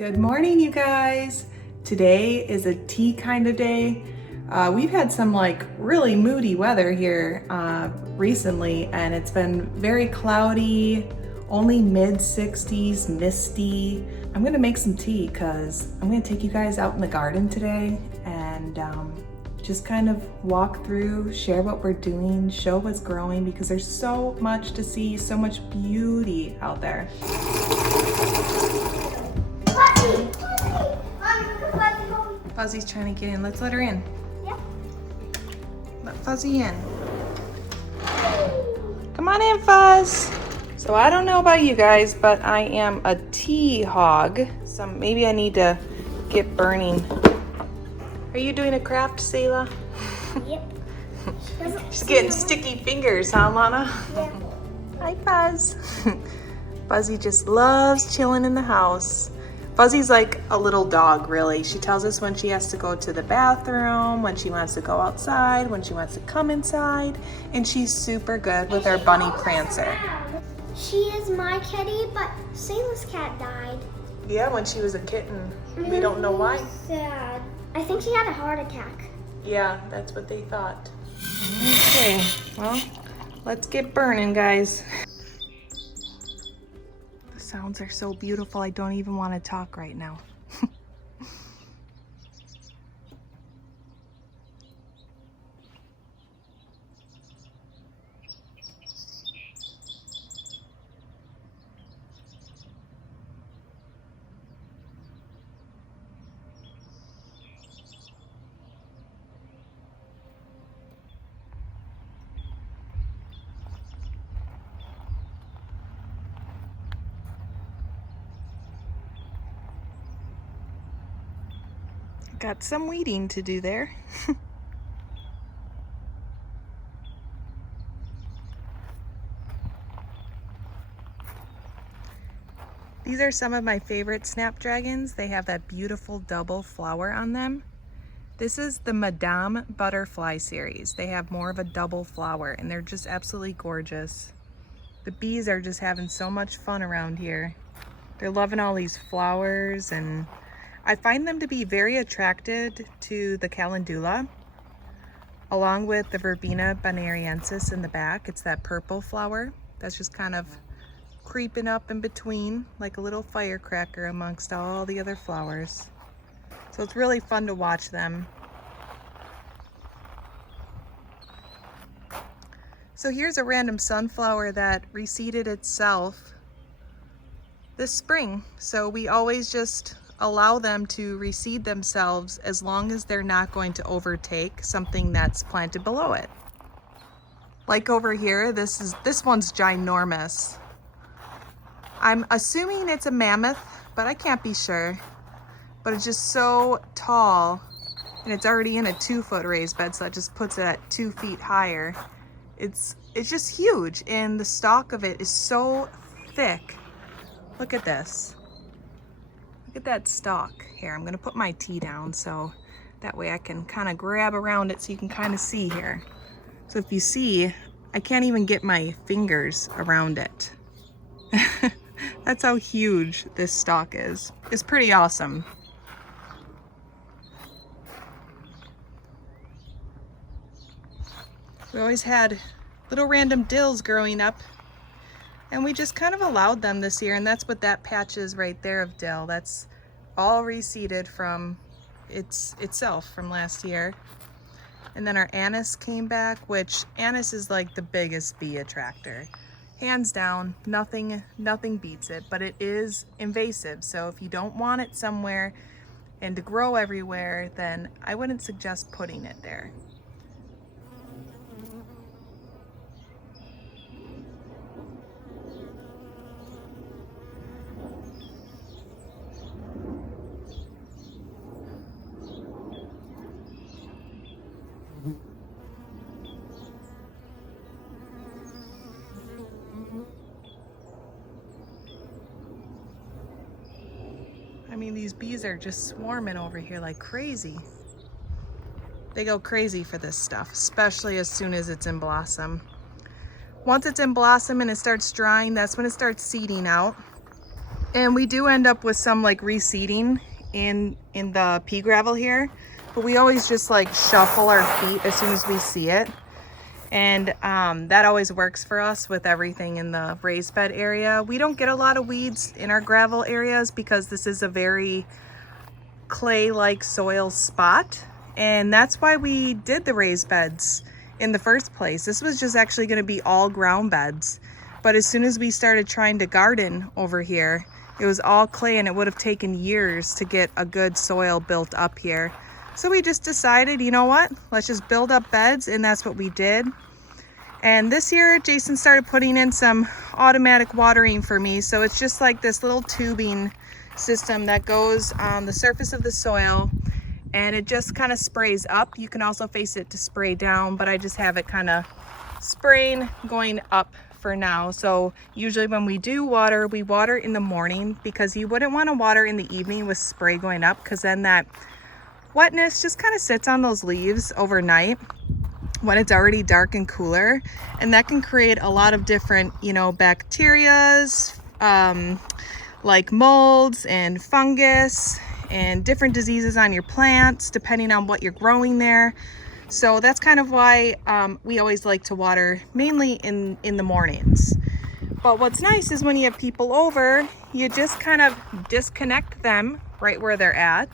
Good morning, you guys. Today is a tea kind of day. We've had some really moody weather here recently, and it's been very cloudy, only mid 60s, misty. I'm gonna make some tea because I'm gonna take you guys out in the garden today and just kind of walk through, share what we're doing, show what's growing, because there's so much to see, so much beauty out there. Fuzzy's trying to get in. Let's let her in. Yeah. Let Fuzzy in. Come on in, Fuzz. So I don't know about you guys, but I am a tea hog. So maybe I need to get burning. Are you doing a craft, Selah? Yep. She's getting sticky fingers, huh, Lana? Yeah. Hi, Fuzz. Fuzzy just loves chilling in the house. Fuzzy's like a little dog, really. She tells us when she has to go to the bathroom, when she wants to go outside, when she wants to come inside, and she's super good with our bunny Prancer. She is my kitty, but Selah's cat died. Yeah, when she was a kitten. We don't know why. Sad. I think she had a heart attack. Yeah, that's what they thought. Okay, well, let's get burning, guys. The sounds are so beautiful, I don't even want to talk right now. Got some weeding to do there. These are some of my favorite snapdragons. They have that beautiful double flower on them. This is the Madame Butterfly series. They have more of a double flower and they're just absolutely gorgeous. The bees are just having so much fun around here. They're loving all these flowers, and I find them to be very attracted to the calendula, along with the Verbena bonariensis in the back. It's that purple flower that's just kind of creeping up in between like a little firecracker amongst all the other flowers. So it's really fun to watch them. So here's a random sunflower that reseeded itself this spring. So we always just allow them to reseed themselves as long as they're not going to overtake something that's planted below it. Like over here, this one's ginormous. I'm assuming it's a mammoth, but I can't be sure. But it's just so tall, and it's already in a 2-foot raised bed, so that just puts it at 2 feet higher. It's just huge, and the stalk of it is so thick. Look at this. Look at that stalk. Here, I'm gonna put my tea down so that way I can kind of grab around it so you can kind of see here. So if you see, I can't even get my fingers around it. That's how huge this stalk is. It's pretty awesome. We always had little random dills growing up, and we just kind of allowed them this year, and that's what that patch is right there of dill. That's all reseeded from itself from last year. And then our anise came back, which anise is like the biggest bee attractor. Hands down, nothing beats it, but it is invasive. So if you don't want it somewhere and to grow everywhere, then I wouldn't suggest putting it there. I mean, these bees are just swarming over here like crazy. They go crazy for this stuff, especially as soon as it's in blossom. Once it's in blossom and it starts drying, that's when it starts seeding out. And we do end up with some like reseeding in the pea gravel here, but we always just like shuffle our feet as soon as we see it. And that always works for us with everything in the raised bed area. We don't get a lot of weeds in our gravel areas because this is a very clay-like soil spot. And that's why we did the raised beds in the first place. This was just actually going to be all ground beds. But as soon as we started trying to garden over here, it was all clay and it would have taken years to get a good soil built up here. So we just decided, you know what, let's just build up beds, and that's what we did. And this year, Jason started putting in some automatic watering for me. So it's just like this little tubing system that goes on the surface of the soil, and it just kind of sprays up. You can also face it to spray down, but I just have it kind of spraying going up for now. So usually when we do water, we water in the morning, because you wouldn't want to water in the evening with spray going up, because then that wetness just kind of sits on those leaves overnight when it's already dark and cooler, and that can create a lot of different, you know, bacterias, like molds and fungus and different diseases on your plants depending on what you're growing there. So that's kind of why we always like to water mainly in the mornings. But what's nice is when you have people over, you just kind of disconnect them right where they're at,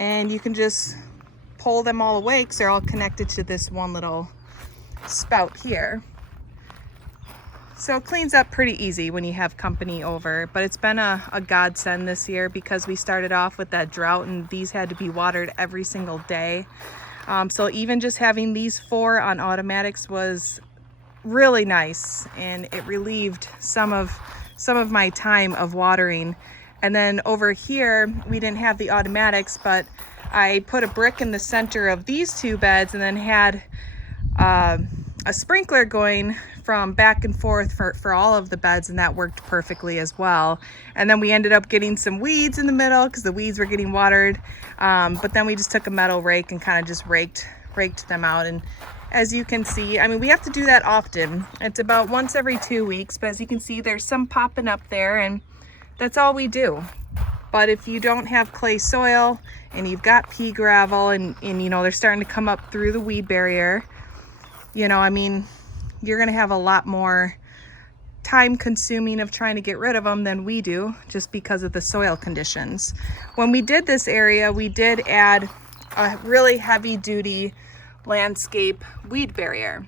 and you can just pull them all away because they're all connected to this one little spout here. So it cleans up pretty easy when you have company over, but it's been a godsend this year because we started off with that drought and these had to be watered every single day. So even just having these 4 on automatics was really nice, and it relieved some of my time of watering. And then over here, we didn't have the automatics, but I put a brick in the center of these 2 beds and then had a sprinkler going from back and forth for all of the beds, and that worked perfectly as well. And then we ended up getting some weeds in the middle because the weeds were getting watered. But then we just took a metal rake and kind of just raked them out. And as you can see, I mean, we have to do that often. It's about once every 2 weeks, but as you can see, there's some popping up there, and that's all we do. But if you don't have clay soil and you've got pea gravel and you know, they're starting to come up through the weed barrier, you know, I mean, you're going to have a lot more time consuming of trying to get rid of them than we do, just because of the soil conditions. When we did this area, we did add a really heavy duty landscape weed barrier.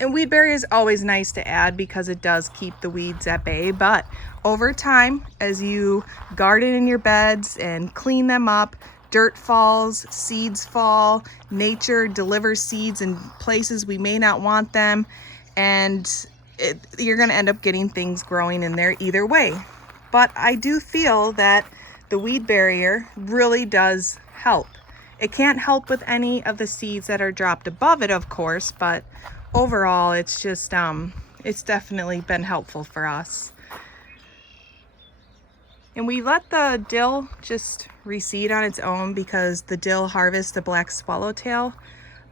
And weed barrier is always nice to add because it does keep the weeds at bay. But over time, as you garden in your beds and clean them up, dirt falls, seeds fall, nature delivers seeds in places we may not want them, and you're going to end up getting things growing in there either way. But I do feel that the weed barrier really does help. It can't help with any of the seeds that are dropped above it, of course, but overall, it's just, it's definitely been helpful for us. And we let the dill just reseed on its own because the dill harvests the black swallowtail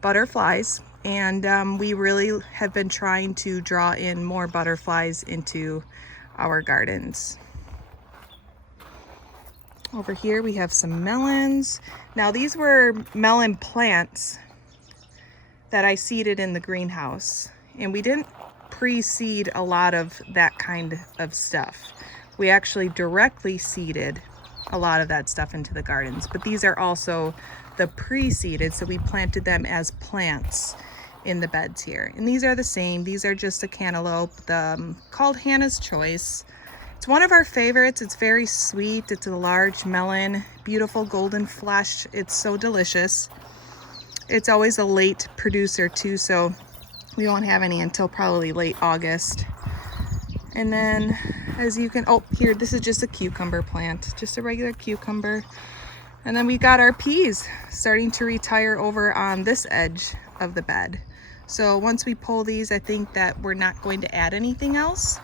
butterflies. And we really have been trying to draw in more butterflies into our gardens. Over here we have some melons. Now these were melon plants that I seeded in the greenhouse, and we didn't pre-seed a lot of that kind of stuff. We actually directly seeded a lot of that stuff into the gardens, but these are also the pre-seeded, so we planted them as plants in the beds here. And these are the same. These are just a cantaloupe, called Hannah's Choice. It's one of our favorites. It's very sweet. It's a large melon, beautiful golden flesh. It's so delicious. It's always a late producer too, so we won't have any until probably late August. And then as you can, oh, here, this is just a cucumber plant, just a regular cucumber. And then we got our peas starting to retire over on this edge of the bed. So once we pull these, I think that we're not going to add anything else.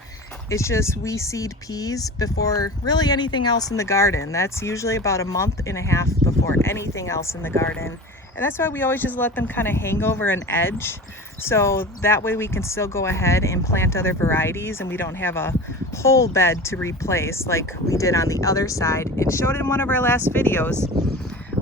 It's just we seed peas before really anything else in the garden. That's usually about a month and a half before anything else in the garden. And that's why we always just let them kind of hang over an edge. So that way we can still go ahead and plant other varieties and we don't have a whole bed to replace like we did on the other side and showed in one of our last videos.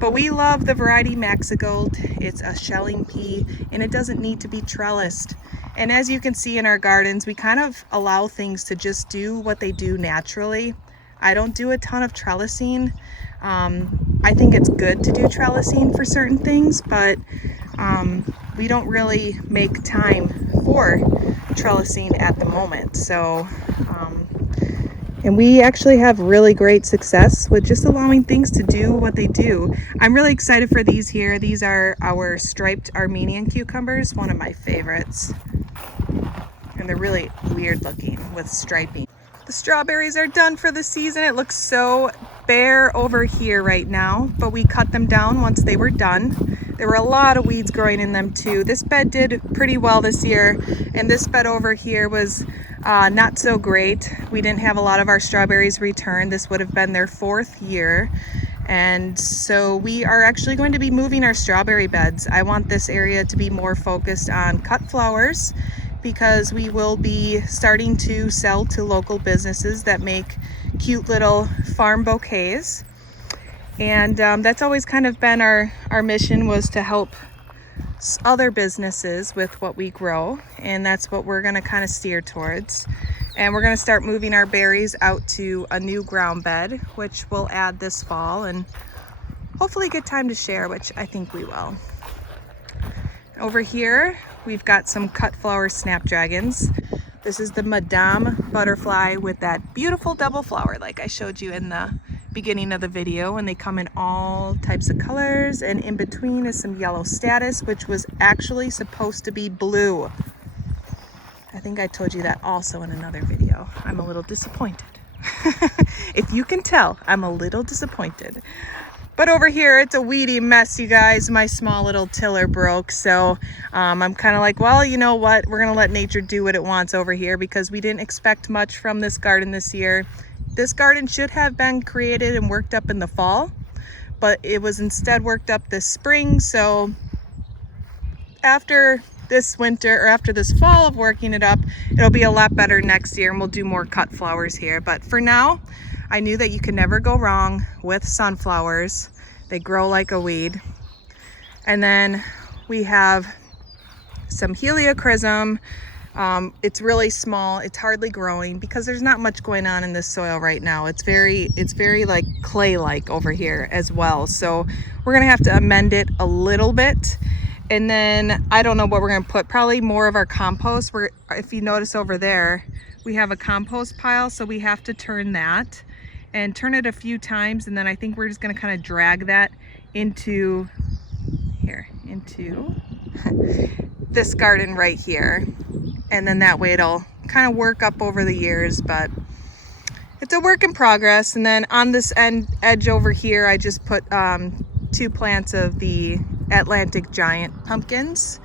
But we love the variety Maxigold. It's a shelling pea and it doesn't need to be trellised. And as you can see in our gardens, we kind of allow things to just do what they do naturally. I don't do a ton of trellising. I think it's good to do trellising for certain things, but we don't really make time for trellising at the moment. So, and we actually have really great success with just allowing things to do what they do. I'm really excited for these here. These are our striped Armenian cucumbers, one of my favorites. And they're really weird looking with striping. The strawberries are done for the season. It looks so bare over here right now, but we cut them down once they were done. There were a lot of weeds growing in them too. This bed did pretty well this year, and this bed over here was not so great. We didn't have a lot of our strawberries returned. This would have been their 4th year. And so we are actually going to be moving our strawberry beds. I want this area to be more focused on cut flowers because we will be starting to sell to local businesses that make cute little farm bouquets. And that's always kind of been our mission, was to help other businesses with what we grow. And that's what we're gonna kind of steer towards. And we're gonna start moving our berries out to a new ground bed, which we'll add this fall and hopefully get time to share, which I think we will. Over here, we've got some cut flower snapdragons. This is the Madame butterfly with that beautiful double flower like I showed you in the beginning of the video, and they come in all types of colors, and in between is some yellow status, which was actually supposed to be blue. I think I told you that also in another video. I'm a little disappointed. If you can tell, I'm a little disappointed. But over here, it's a weedy mess, you guys. My small little tiller broke, so I'm kind of like, well, you know what? We're gonna let nature do what it wants over here because we didn't expect much from this garden this year. This garden should have been created and worked up in the fall, but it was instead worked up this spring. So after this winter, or after this fall of working it up, it'll be a lot better next year and we'll do more cut flowers here. But for now, I knew that you could never go wrong with sunflowers. They grow like a weed. And then we have some heliochrysum. It's really small. It's hardly growing because there's not much going on in this soil right now. It's very like clay-like over here as well. So we're gonna have to amend it a little bit. And then I don't know what we're gonna put, probably more of our compost. If you notice over there, we have a compost pile, so we have to turn that and turn it a few times. And then I think we're just gonna kind of drag that into this garden right here. And then that way it'll kind of work up over the years, but it's a work in progress. And then on this edge over here, I just put 2 plants of the Atlantic giant pumpkins.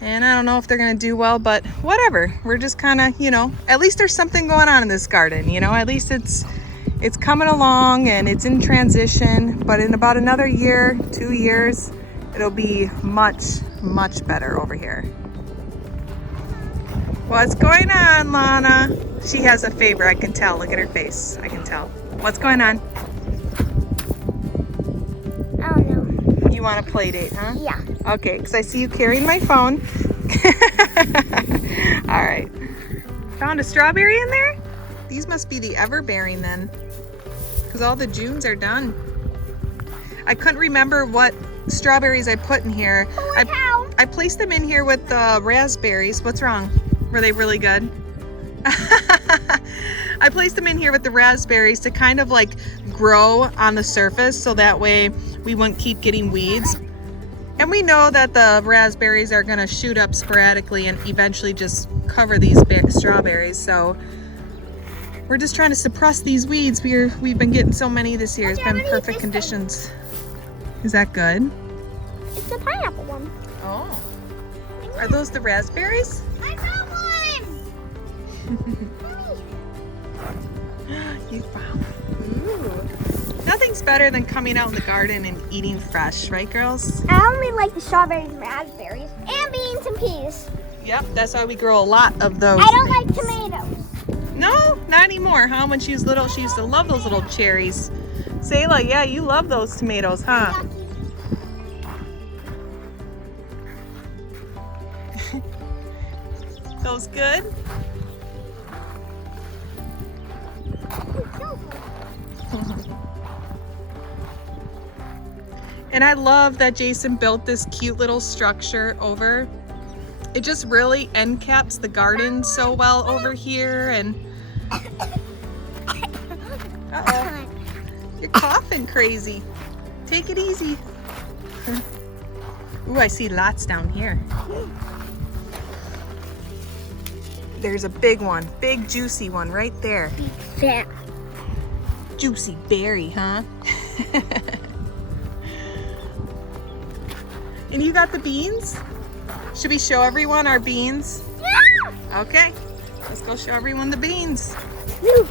And I don't know if they're gonna do well, but whatever. We're just kind of, you know, at least there's something going on in this garden, you know, at least it's coming along and it's in transition. But in about another year, 2 years, it'll be much, much better over here. What's going on, Lana? She has a favorite, I can tell. Look at her face, I can tell. What's going on? I don't know. You want a play date, huh? Yeah. Okay, because I see you carrying my phone. All right. Found a strawberry in there? These must be the everbearing then, because all the Junes are done. I couldn't remember what strawberries I put in here. I placed them in here with the raspberries. What's wrong? Were they really good? I placed them in here with the raspberries to kind of like grow on the surface so that way we wouldn't keep getting weeds. And we know that the raspberries are gonna shoot up sporadically and eventually just cover these strawberries. So we're just trying to suppress these weeds. We've been getting so many this year. It's been perfect conditions. Is that good? It's the pineapple one. Oh. Are those the raspberries? I got one! You found. Ooh. Nothing's better than coming out in the garden and eating fresh, right, girls? I only like the strawberries and raspberries and beans and peas. Yep, that's why we grow a lot of those. I don't like things. tomatoes. No, not anymore, huh? When she was little, she used to love those little cherries. Sayla, yeah, you love those tomatoes, huh? Those good? And I love that Jason built this cute little structure over. It just really end caps the garden so well over here. And uh-oh, you're coughing crazy. Take it easy. Ooh, I see lots down here. There's a big one, big juicy one right there. Fat. Juicy berry, huh? And you got the beans? Should we show everyone our beans? Yeah! Okay, let's go show everyone the beans. Woo.